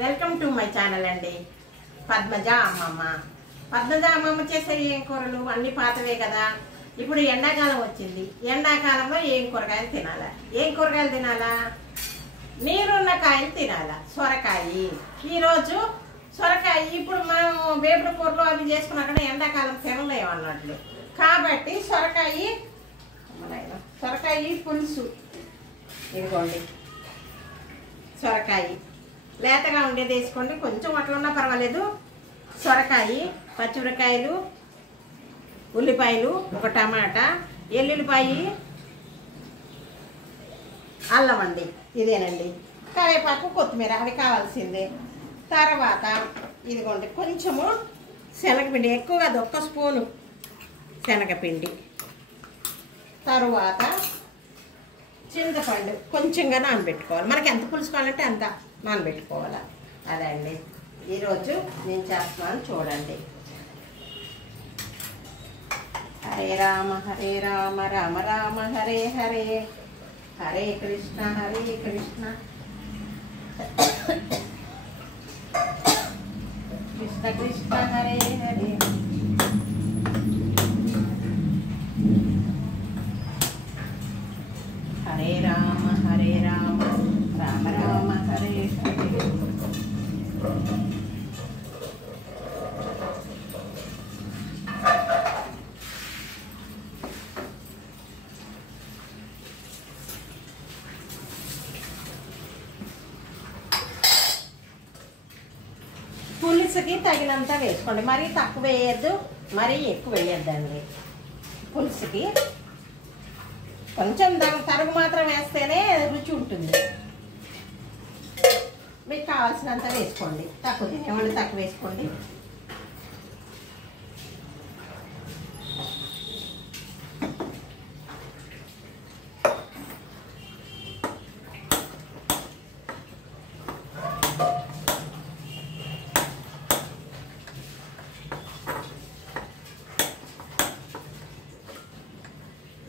Welcome to my channel అండి. పద్మజ అమ్మమ్మ. పద్మజ అమ్మమ్మ చేసే ఏం కూరలు అన్ని పాతవే కదా. ఇప్పుడు ఎండాకాలం వచ్చింది. ఎండాకాలంలో ఏం కూరగాయలు తినాలా? ఏం కూరగాయలు తినాలా? నీరున్న కాయలు తినాలా? సొరకాయ. ఈరోజు సొరకాయ. ఇప్పుడు మనం వేపుడు కూరలు అవి చేసుకున్నాక ఎండాకాలం తినలేము అన్నట్లు. కాబట్టి సొరకాయ పులుసు. ఇదిగోండి సొరకాయ. లేతగా ఉండేది వేసుకోండి, కొంచెం అట్లా ఉన్నా పర్వాలేదు. సొరకాయ, పచ్చిమిరకాయలు, ఉల్లిపాయలు, ఒక టమాటా, ఎల్లుల్లిపాయ, అల్లం అండి. ఇదేనండి. కరివేపాకు, కొత్తిమీర అవి కావాల్సిందే. తర్వాత ఇదిగోండి కొంచెము శనగపిండి, ఎక్కువ కాదు, 1 స్పూను శనగపిండి. తరువాత చింతపండు కొంచెంగా నానబెట్టుకోవాలి. మనకి ఎంత పులుసు కావాలంటే అంత నానబెట్టుకోవాలి. అదే అండి ఈరోజు నేను చేస్తున్నాను, చూడండి. హరే రామ రామ రామ హరే హరే, హరే కృష్ణ కృష్ణ కృష్ణ హరే హరే. హరే రామ రామ రామ హరే హరే. పులుసుకి తగినంత వేసుకోండి. మరీ తక్కువ వేయద్దు, మరీ ఎక్కువ వేయద్దండి. పులుసుకి కొంచెం తరుగు మాత్రం వేస్తేనే రుచి ఉంటుంది. మీకు కావాల్సినంత వేసుకోండి. తక్కువ తినేవాళ్ళు తక్కువ వేసుకోండి.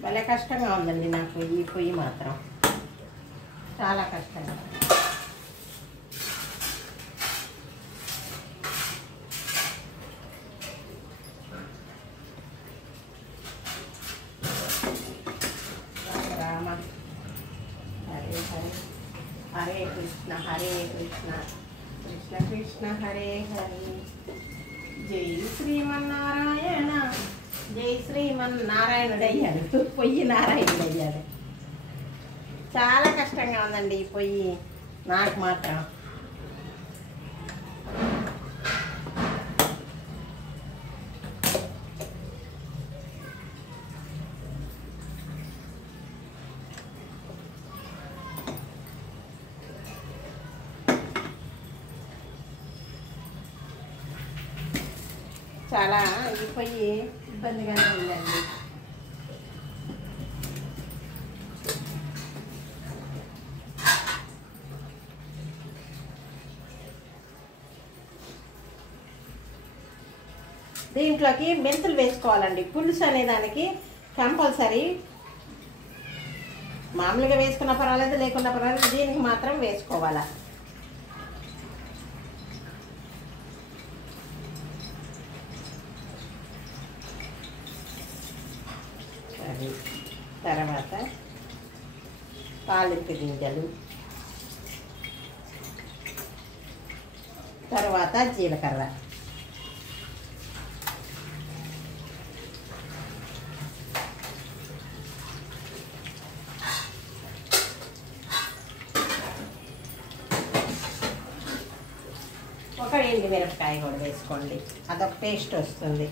భలే కష్టంగా ఉందండి నాకు ఈ పొయ్యి మాత్రం, చాలా కష్టంగా. రామ హరే హరే, హరే కృష్ణ కృష్ణ కృష్ణ హరే హరే. జై శ్రీమన్నారాయణ, జై శ్రీమన్నారాయణుడు అయ్యాడు. పొయ్యి నారాయణుడు అయ్యాడు. చాలా కష్టంగా ఉందండి ఈ పొయ్యి నాకు మాత్రం. చాలా ఈ పొయ్యి ఇబ్బందిగానే ఉందండి. దీంట్లోకి మెంతులు వేసుకోవాలండి. పులుసు అనే దానికి కంపల్సరీ. మామూలుగా వేసుకున్న పర్వాలేదు, లేకున్నా పర్వాలేదు, దీనికి మాత్రం వేసుకోవాలా. అది తర్వాత తాలింపు గింజలు, తర్వాత జీలకర్ర, ఒక ఎండుమిరపకాయ కూడా వేసుకోండి, అదొక టేస్ట్ వస్తుంది.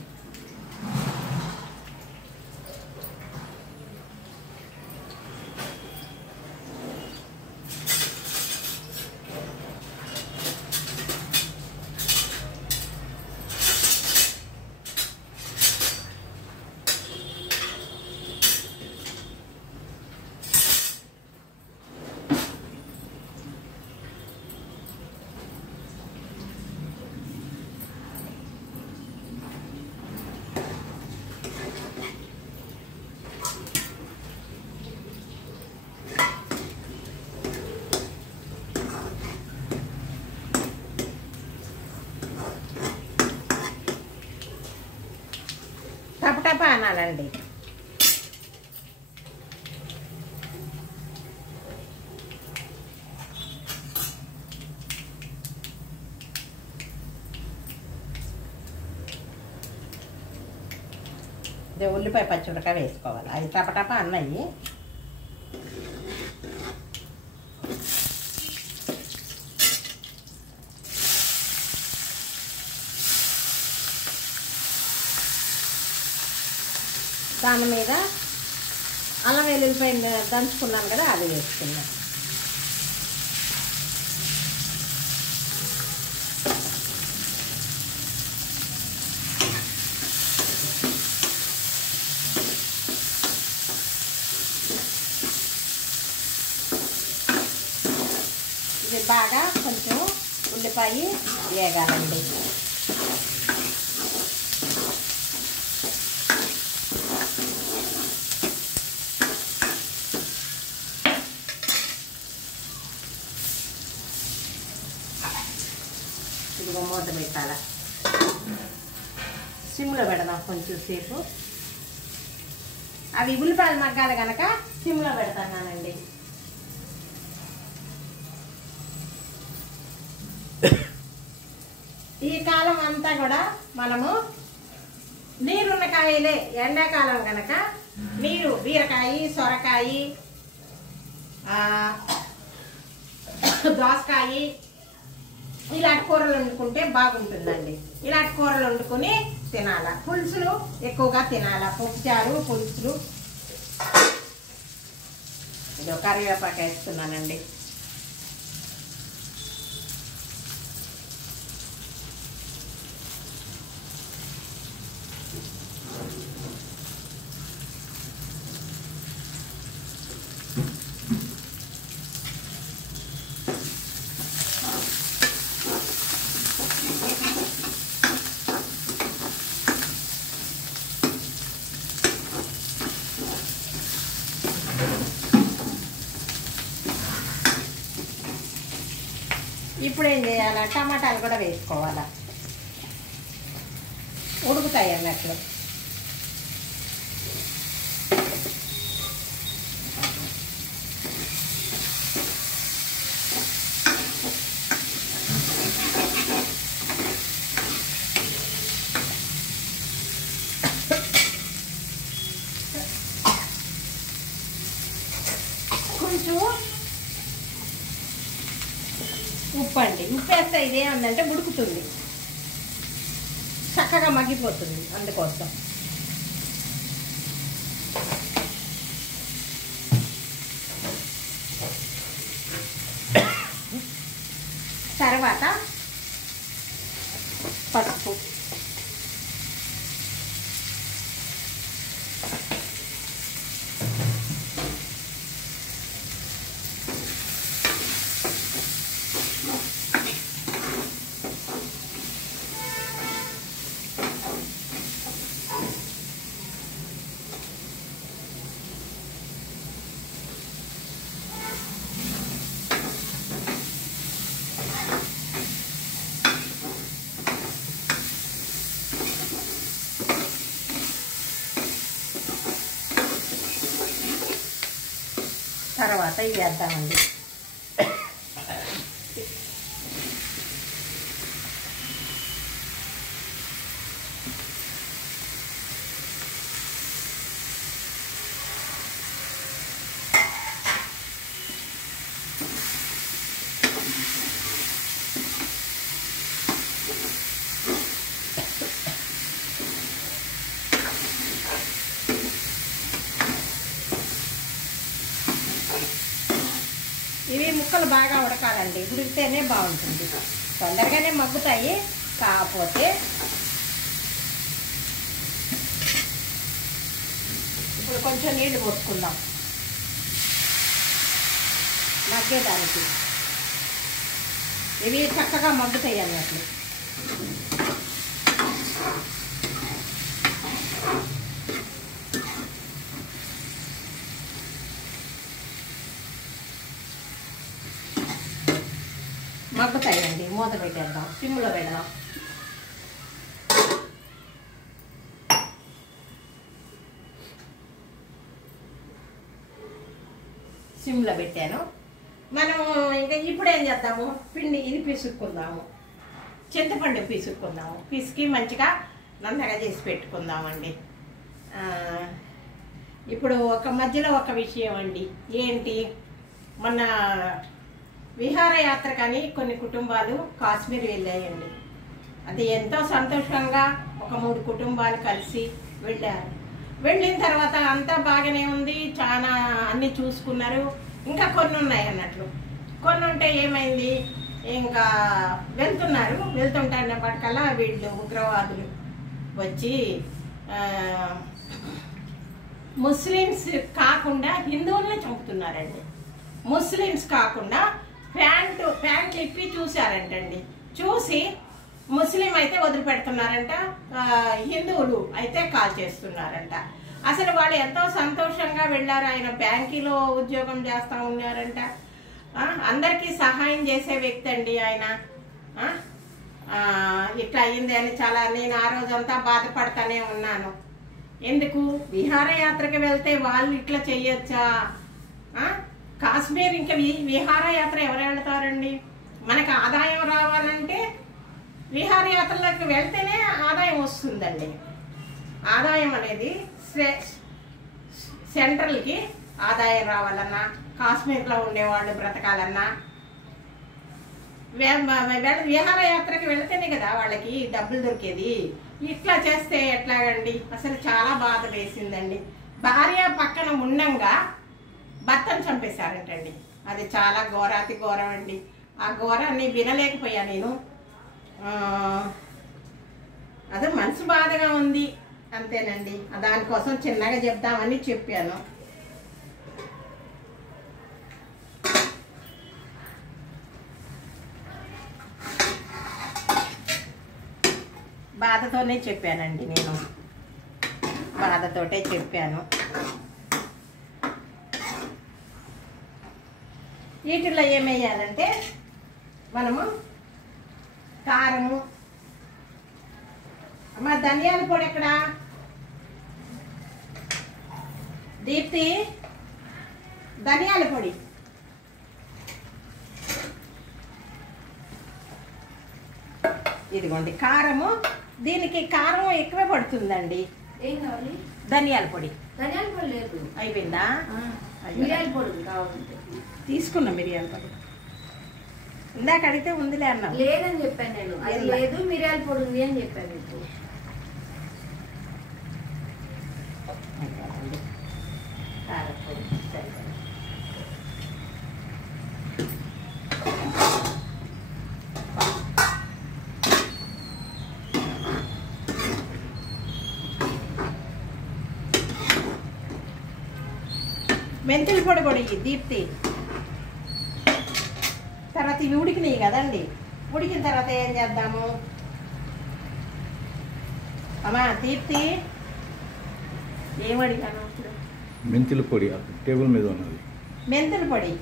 తినాలండి. ఇది ఉల్లిపాయ పచ్చిమిరపకాయ వేసుకోవాలి. అది టపటప అన్నయ్యి. దాని మీద అల్లం వెల్లుల్లిపాయ దంచుకున్నాను కదా, అది వేసుకున్నాను. ఇది బాగా కొంచెం ఉల్లిపాయ వేగాలండి. ఇదిగో మూత పెట్టాల. సిమ్లో పెడదాం కొంచెం సేపు. అవి ఉల్లిపాయలు మగ్గాలి కనుక సిమ్లో పెడతానండి. ఈ కాలం అంతా కూడా మనము నీరున్న కాయలే. ఎండాకాలం కనుక నీరు బీరకాయ, సొరకాయ, దోసకాయ ఇలాంటి కూరలు వండుకుంటే బాగుంటుందండి. ఇలాంటి కూరలు వండుకొని తినాల. పులుసులు ఎక్కువగా తినాల. పప్పుచారు, పులుసులు. ఇది కరివేపాకు వేస్తున్నానండి. ఇప్పుడు ఏం చేయాలి? టమాటాలు కూడా వేసుకోవాలా. ఉడుకుతాయి అన్నట్లు. కొంచెం ఉప్పు అండి. ఉప్పు వేస్తే ఇదేమందంటే ఉడుకుతుంది, చక్కగా మగ్గిపోతుంది. అందుకోసం తర్వాత పసుపు, తర్వాత ఇవి వేద్దామండి. ఇవి ముక్కలు బాగా ఉడకాలండి. ఉడికితేనే బాగుంటుంది. తొందరగానే మగ్గుతాయి. కాకపోతే ఇప్పుడు కొంచెం నీళ్లు పోసుకుందాం మగ్గేదానికి. ఇవి చక్కగా మగ్గుతాయి అన్నట్లు. మగ్గుతాయండి. మూత పెట్టేద్దాం. సిమ్లో పెడదాం. సిమ్లో పెట్టాను. మనం ఇంకా ఇప్పుడు ఏం చేద్దాము, పిండి ఇది పిసుక్కుందాము, చింతపండు పిసుక్కుందాము. పిసికి మంచిగా నందగా చేసి పెట్టుకుందామండి. ఇప్పుడు మధ్యలో ఒక విషయం అండి. ఏంటి, మొన్న విహారయాత్రకని కొన్ని కుటుంబాలు కాశ్మీర్ వెళ్ళాయండి. అది ఎంతో సంతోషంగా ఒక 3 కుటుంబాలు కలిసి వెళ్ళారు. వెళ్ళిన తర్వాత అంతా బాగానే ఉంది, చాలా అన్నీ చూసుకున్నారు. ఇంకా కొన్ని ఉన్నాయి అన్నట్లు. కొన్ని ఉంటే ఏమైంది, ఇంకా వెళ్తుంటారన్నప్పటికల్లా వీళ్ళు ఉగ్రవాదులు వచ్చి ముస్లిమ్స్ కాకుండా హిందువుల్ని చంపుతున్నారండి. ముస్లిమ్స్ కాకుండా ప్యాంట్లు ఇప్పి చూశారంటండి. చూసి ముస్లిం అయితే వదిలిపెడుతున్నారంట, హిందువులు అయితే కాల్ చేస్తున్నారంట. అసలు వాళ్ళు ఎంతో సంతోషంగా వెళ్ళారు. ఆయన బ్యాంకులో ఉద్యోగం చేస్తూ ఉన్నారంట. అందరికీ సహాయం చేసే వ్యక్తి అండి ఆయన. ఇట్లా అయింది అని నేను ఆ రోజంతా బాధపడతానే ఉన్నాను. ఎందుకు, విహారయాత్రకు వెళ్తే వాళ్ళు ఇట్లా చెయ్యొచ్చా? కాశ్మీర్ ఇంకా విహారయాత్ర ఎవరు వెళ్తారండి? మనకు ఆదాయం రావాలంటే విహారయాత్రలకు వెళ్తేనే ఆదాయం వస్తుందండి. ఆదాయం అనేది సెంట్రల్కి ఆదాయం రావాలన్నా, కాశ్మీర్లో ఉండేవాళ్ళు బ్రతకాలన్నా విహారయాత్రకి వెళితేనే కదా వాళ్ళకి డబ్బులు దొరికేది. ఇట్లా చేస్తే ఎట్లాగండి? అసలు చాలా బాధ వేసిందండి. భార్య పక్కన ఉండంగా భర్తను చంపేశారంటండి. అది చాలా ఘోరాతి ఘోరం అండి. ఆ ఘోరాన్ని వినలేకపోయా నేను. అదే మనసు బాధగా ఉంది అంతేనండి. దానికోసం చిన్నగా చెప్దామని చెప్పాను. బాధతోనే చెప్పానండి, నేను బాధతోటే చెప్పాను. వీటిల్లో ఏమేయాలంటే మనము కారము, అమ్మ ధనియాల పొడి ఎక్కడ దీప్తి? ధనియాల పొడి ఇదిగోండి. కారము, దీనికి కారం ఎక్కువే పడుతుందండి. ఏం కావాలి? ధనియాల పొడి. ధనియాల పొడి లేదు, అయిపోయిందా? మిరియాల పొడి కావాలంటే తీసుకున్నా. మిరియాల పొడి ఇందాక అడిగితే ఉందిలే అన్నా. లేదని చెప్పాను నేను. అది లేదు, మిరియాల పొడి ఉంది అని చెప్పాను మీకు. మెంతుల పొడి కూడా దీప్తి. తర్వాత ఇవి ఉడికినాయి కదండి. ఉడికిన తర్వాత ఏం చేద్దాము అమ్మా దీప్తి? ఏమడిగాను? మెంతుల పొడి టేబుల్ మీద ఉన్నది. మెంతుల పొడి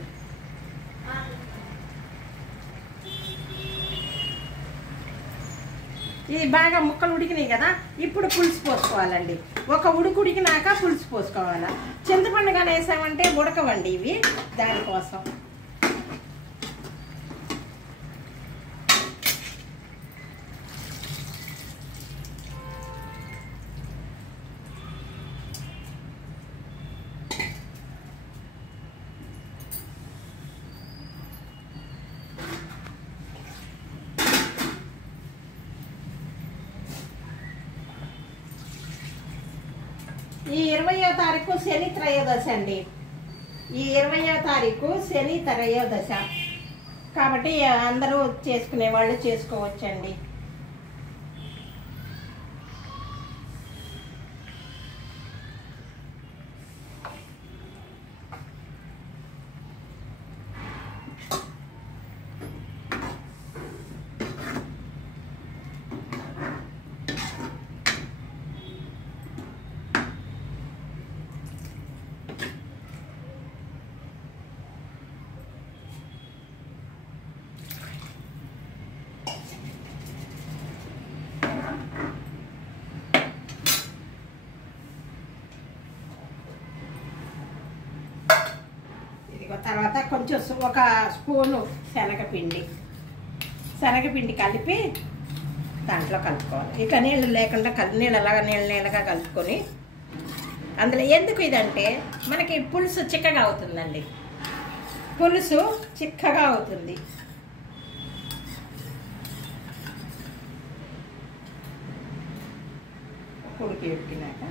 ఇది బాగా ముక్కలు ఉడికినాయి కదా. ఇప్పుడు పులుసు పోసుకోవాలండి. ఒక ఉడికినాక పులుసు పోసుకోవాలా. చింతపండు కానీ వేసామంటే ఉడకవండి ఇవి. దానికోసం ఈ 20వ తారీఖు శని త్రయోదశి అండి. ఈ 20వ తారీఖు శని త్రయోదశ కాబట్టి అందరూ చేసుకునే వాళ్ళు చేసుకోవచ్చండి. తర్వాత కొంచెం ఒక స్పూను శనగపిండి కలిపి దాంట్లో కలుపుకోవాలి. ఇక నీళ్ళు లేకుండా నీళ్ళగా కలుపుకొని అందులో ఎందుకు ఇదంటే మనకి పులుసు చిక్కగా అవుతుందండి. పులుసు చిక్కగా అవుతుంది. ఉడికి ఉడికినాక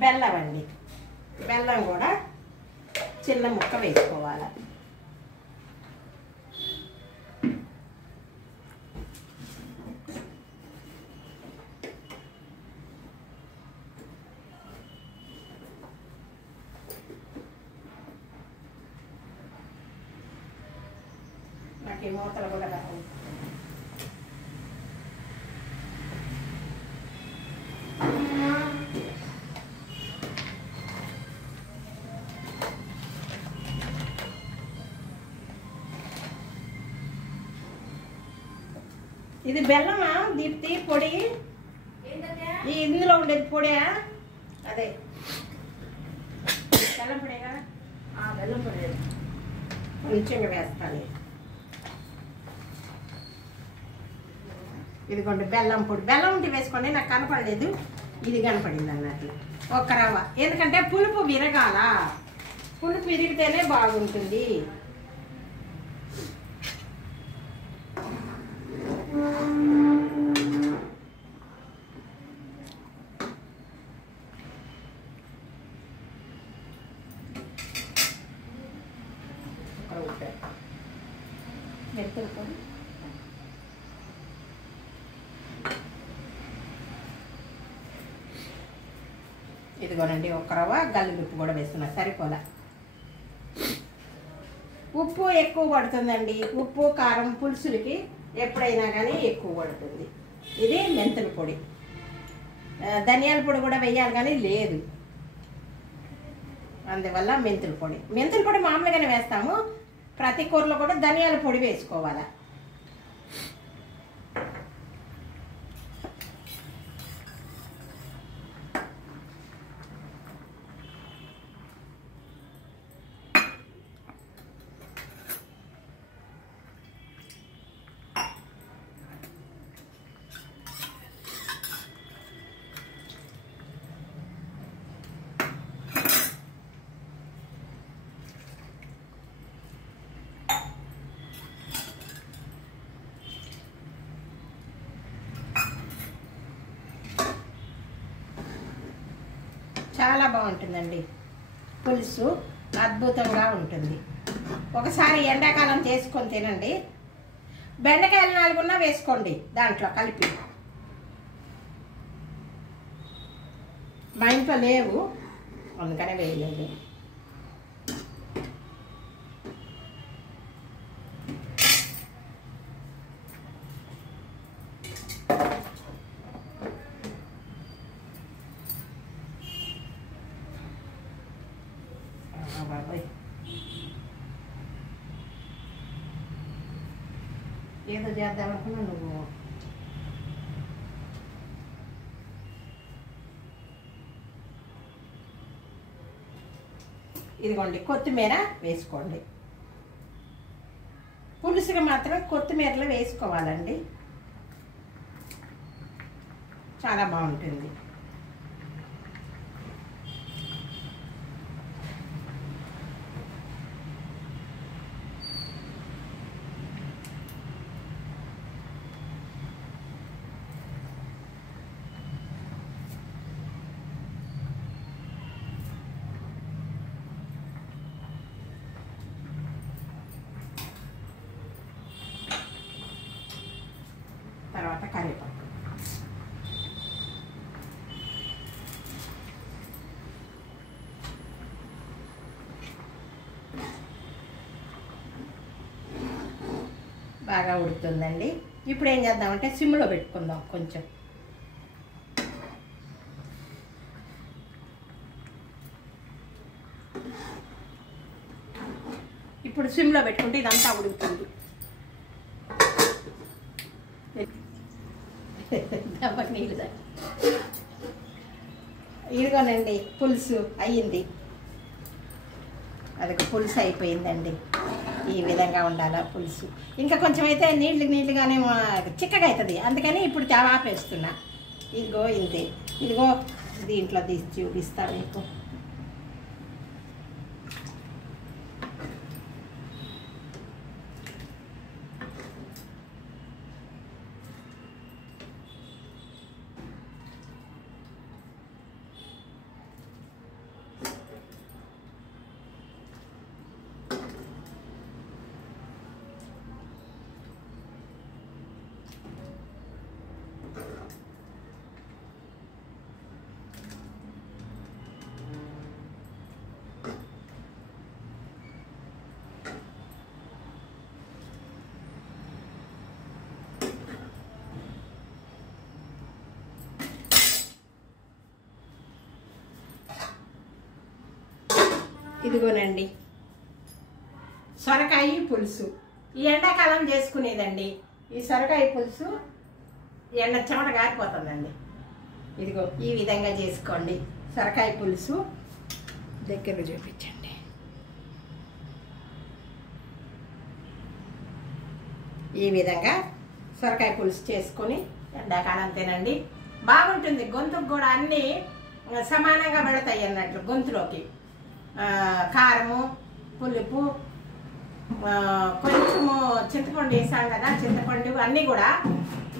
బెల్లం అండి. బెల్లం కూడా చిన్న ముక్క వేసుకోవాలి. నాకు ఈ మూతలు కూడా రావు. ఇది బెల్లమా దీప్తి? పొడి ఇందులో ఉండేది పొడియా? అదే బెల్లం పొడిగా? బెల్లం పొడి కొంచెంగా వేస్తాను. ఇదిగోండి బెల్లం పొడి. బెల్లం ఉంటే వేసుకోండి, నాకు కనపడలేదు, ఇది కనపడింది అన్నట్లు. ఒక్క రవ్వ, ఎందుకంటే పులుపు విరగాల. పులుపు విరిగితేనే బాగుంటుంది. ఇదిగోనండి ఒక రవ్వ గల్లులు ఉప్పు కూడా వేస్తున్నా, సరిపోలా. ఉప్పు ఎక్కువ పడుతుందండి. ఉప్పు కారం పులుసులకి ఎప్పుడైనా కానీ ఎక్కువ పడుతుంది. ఇది మెంతుల పొడి. ధనియాల పొడి కూడా వేయాలి కానీ లేదు, అందువల్ల మెంతుల పొడి. మెంతుల పొడి మామూలుగానే వేస్తాము, ప్రతి కూరలో కూడా ధనియాల పొడి వేసుకోవాలి. చాలా బాగుంటుందండి పులుసు, అద్భుతంగా ఉంటుంది. ఒకసారి ఎండాకాలం చేసుకొని తినండి. బెండకాయలు 4 వేసుకోండి దాంట్లో కలిపి. మా ఇంట్లో లేవు అందుకనే వేయలేదు. బాబాయ్ ఏదో చేద్దాం అనుకున్నా నువ్వు. ఇదిగోండి కొత్తిమీర వేసుకోండి. పులుసుగా మాత్రం కొత్తిమీరలో వేసుకోవాలండి, చాలా బాగుంటుంది. తర్వాత కరివేపాకు. బాగా ఉడుకుతుందండి. ఇప్పుడు ఏం చేద్దామంటే సిమ్లో పెట్టుకుందాం కొంచెం. ఇప్పుడు సిమ్లో పెట్టుకుంటే ఇదంతా ఉడుకుతుంది. నీళ్ళు ఇదిగోనండి పులుసు అయ్యింది. అది పులుసు అయిపోయిందండి. ఈ విధంగా ఉండాలి పులుసు. ఇంకా కొంచెం అయితే నీళ్ళుగానే చిక్కగా అవుతుంది. అందుకని ఇప్పుడు ఆపేస్తున్నా. ఇదిగో ఇంతే. ఇదిగో దీంట్లో తీసి చూపిస్తా మీకు. ఇదిగోనండి సొరకాయ పులుసు. ఈ ఎండాకాలం చేసుకునేదండి. ఈ సొరకాయ పులుసు ఎండ చెమట గారిపోతుందండి. ఇదిగో ఈ విధంగా చేసుకోండి. సొరకాయ పులుసు దగ్గర చూపించండి. ఈ విధంగా సొరకాయ పులుసు చేసుకొని ఎండాకాలం తినండి. బాగుంటుంది. గొంతుకు కూడా అన్నీ సమానంగా పెడతాయి అన్నట్లు. గొంతులోకి కారము, పులుపు, కొంచెము చింతపండు వేసాం కదా, చింతపండు అన్నీ కూడా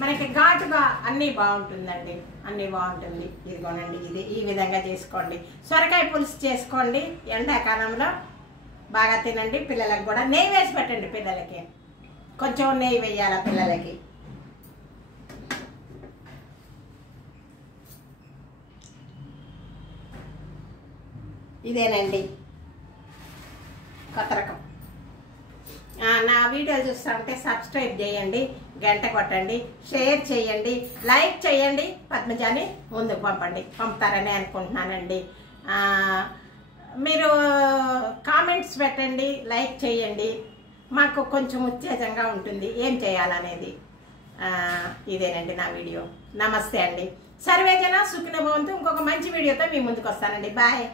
మనకి ఘాటుగా అన్నీ బాగుంటుందండి. అన్నీ బాగుంటుంది. ఇదిగోనండి ఇది ఈ విధంగా చేసుకోండి. సొరకాయ పులుసు చేసుకోండి. ఎండాకాలంలో బాగా తినండి. పిల్లలకు కూడా నెయ్యి వేసి పెట్టండి. పిల్లలకి కొంచెం నెయ్యి వేయాలి పిల్లలకి. ఇదేనండి కొత్త రకం. నా వీడియో చూస్తుంటే సబ్స్క్రైబ్ చేయండి, గంట కొట్టండి, షేర్ చేయండి, లైక్ చేయండి. పద్మజాని ముందుకు పంపుతారని అనుకుంటున్నానండి. మీరు కామెంట్స్ పెట్టండి, లైక్ చేయండి. మాకు కొంచెం ఉత్తేజంగా ఉంటుంది ఏం చేయాలనేది. ఇదేనండి నా వీడియో. నమస్తే అండి. సర్వేజన సుఖినో భవంతు. ఇంకొక మంచి వీడియోతో మీ ముందుకు వస్తానండి. బాయ్.